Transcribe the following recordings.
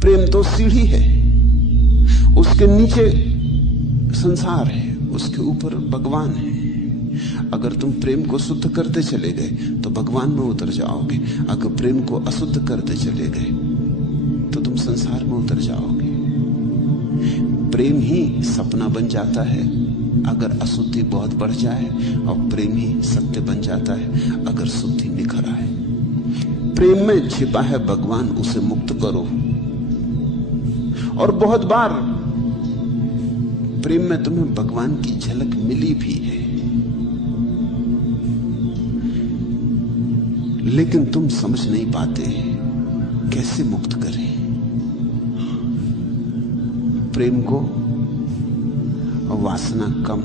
प्रेम तो सीढ़ी है, उसके नीचे संसार है, उसके ऊपर भगवान है। अगर तुम प्रेम को शुद्ध करते चले गए तो भगवान में उतर जाओगे। अगर प्रेम को अशुद्ध करते चले गए तो तुम संसार में उतर जाओगे। प्रेम ही सपना बन जाता है अगर अशुद्धि बहुत बढ़ जाए, और प्रेम ही सत्य बन जाता है अगर शुद्धि निखर आए। प्रेम में छिपा है भगवान, उसे मुक्त करो। और बहुत बार प्रेम में तुम्हें भगवान की झलक मिली भी है, लेकिन तुम समझ नहीं पाते कैसे मुक्त करें। प्रेम को वासना कम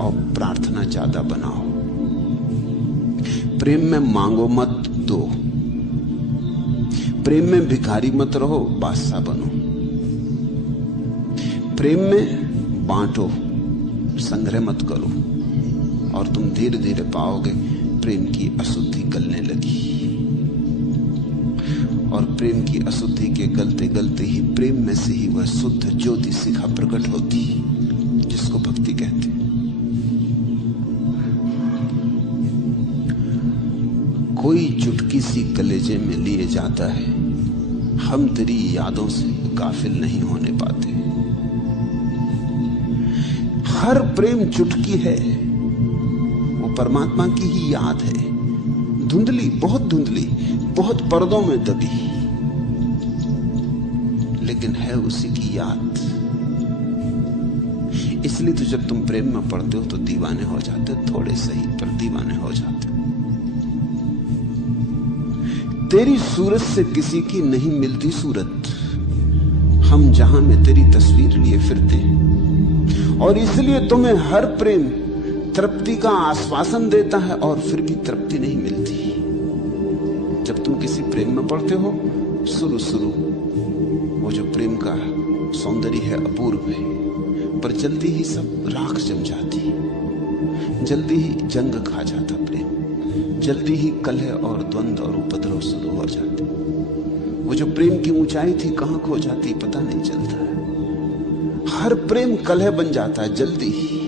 और प्रार्थना ज्यादा बनाओ। प्रेम में मांगो मत, दो। प्रेम में भिखारी मत रहो, बादशाह बनो। प्रेम में बांटो, संग्रह मत करो, और तुम धीरे धीरे पाओगे प्रेम की अशुद्धि गलने लगी। और प्रेम की अशुद्धि के गलते गलते ही प्रेम में से ही वह शुद्ध ज्योति शिखा प्रकट होती, जिसको भक्ति कहते। कोई चुटकी सी कलेजे में लिए जाता है, हम तेरी यादों से गाफिल नहीं होने पाते। हर प्रेम चुटकी है, वो परमात्मा की ही याद है, धुंधली, बहुत धुंधली, बहुत पर्दों में दबी, लेकिन है उसी की याद। इसलिए तो जब तुम प्रेम में पड़ते हो तो दीवाने हो जाते हो, थोड़े सही पर दीवाने हो जाते हो। तेरी सूरत से किसी की नहीं मिलती सूरत, हम जहां में तेरी तस्वीर लिए फिरते हैं। और इसलिए तुम्हें हर प्रेम तृप्ति का आश्वासन देता है और फिर भी तृप्ति नहीं मिलती। जब तुम किसी प्रेम में पड़ते हो, शुरू वो जो प्रेम का सौंदर्य है अपूर्व है, पर जल्दी ही सब राख जम जाती, जल्दी ही जंग खा जाता प्रेम, जल्दी ही कलह और द्वंद्व और उपद्रव शुरू हो जाते। वो जो प्रेम की ऊंचाई थी कहां खो जाती पता नहीं चलता। हर प्रेम कलह बन जाता है जल्दी ही।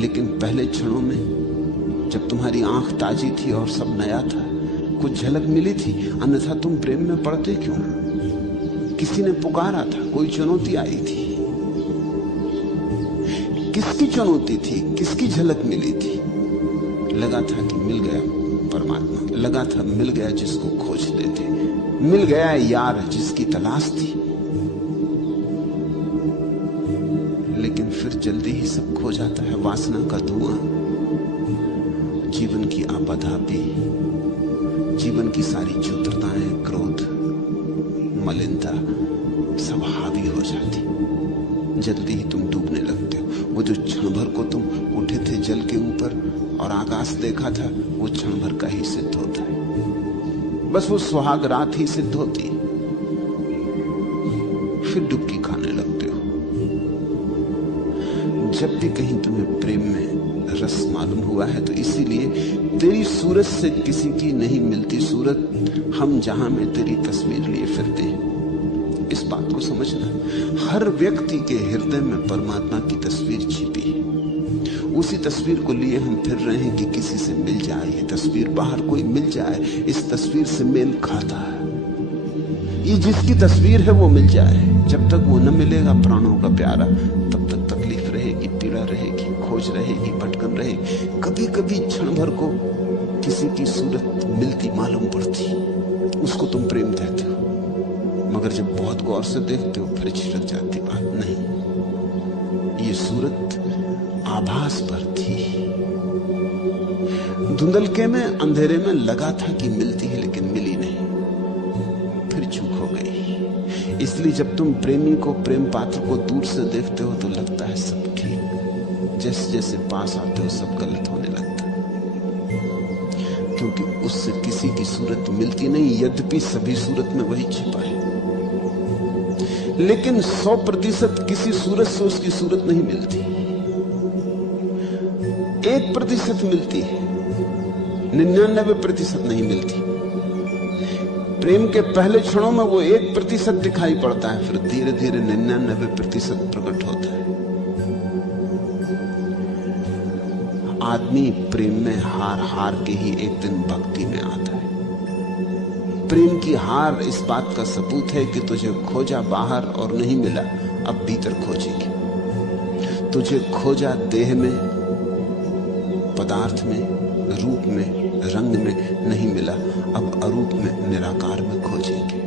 लेकिन पहले क्षणों में जब तुम्हारी आंख ताजी थी और सब नया था, कुछ झलक मिली थी, अन्यथा तुम प्रेम में पड़ते क्यों? किसी ने पुकारा था, कोई चुनौती आई थी। किसकी चुनौती थी, किसकी झलक मिली थी? लगा था कि मिल गया परमात्मा, लगा था मिल गया जिसको खोजते थे, मिल गया यार जिसकी तलाश थी। लेकिन फिर जल्दी ही सब खो जाता है। वासना का धुआं, जीवन की आपाधापी, जीवन की सारी क्षुद्रताएं, क्रोध, मलिनता सब हावी हो जाती। जल्दी ही तुम डूबने लगते हो। वो जो क्षण भर को तुम उठे थे जल के ऊपर और आकाश देखा था, वो क्षण भर का ही सिद्ध होता है। बस वो सुहाग रात ही सिद्ध होती, फिर डुबकी खाने लगते हो। जब भी कहीं तुम्हें प्रेम में रस मालूम हुआ है तो इसीलिए तेरी सूरत से किसी की नहीं मिलती सूरत, हम जहां में तेरी तस्वीर लिए फिरते हैं। इस बात को समझना, हर व्यक्ति के हृदय में परमात्मा की तस्वीर छिपी है। उसी तस्वीर को लिए हम फिर रहे हैं कि किसी से मिल जाए, ये तस्वीर बाहर कोई मिल जाए, इस तस्वीर से मेल खाता है, ये जिसकी तस्वीर है वो मिल जाए। जब तक वो न मिलेगा प्राणों का प्यारा, तब तक तकलीफ रहेगी, पीड़ा रहेगी, खोज रहेगी, भटकन रहेगी। कभी कभी क्षण भर को किसी की सूरत मिलती मालूम पड़ती, उसको तुम प्रेम कहते हो। मगर जब बहुत गौर से देखते हो फिर छिड़क जाती बात, नहीं, ये सूरत आभास पर थी। धुंधलके में, अंधेरे में लगा था कि मिलती है, लेकिन मिली नहीं, फिर चूक हो गई। इसलिए जब तुम प्रेमी को, प्रेम पात्र को दूर से देखते हो तो लगता है सब ठीक, जैसे जैसे पास आते हो सब गलत होने लगता है, क्योंकि उससे किसी की सूरत मिलती नहीं, यद्यपि सभी सूरत में वही छिपा है। लेकिन 100% किसी सूरत से उसकी सूरत नहीं मिलती, 1% मिलती है, 99% नहीं मिलती। प्रेम के पहले क्षणों में वो 1% दिखाई पड़ता है, फिर धीरे धीरे 99% प्रकट होता है। आदमी प्रेम में हार हार के ही एक दिन भक्ति में आता है। प्रेम की हार इस बात का सबूत है कि तुझे खोजा बाहर और नहीं मिला, अब भीतर खोजेगी। तुझे खोजा देह में, पदार्थ में, रूप में, रंग में नहीं मिला, अब अरूप में, निराकार में खोजेगी।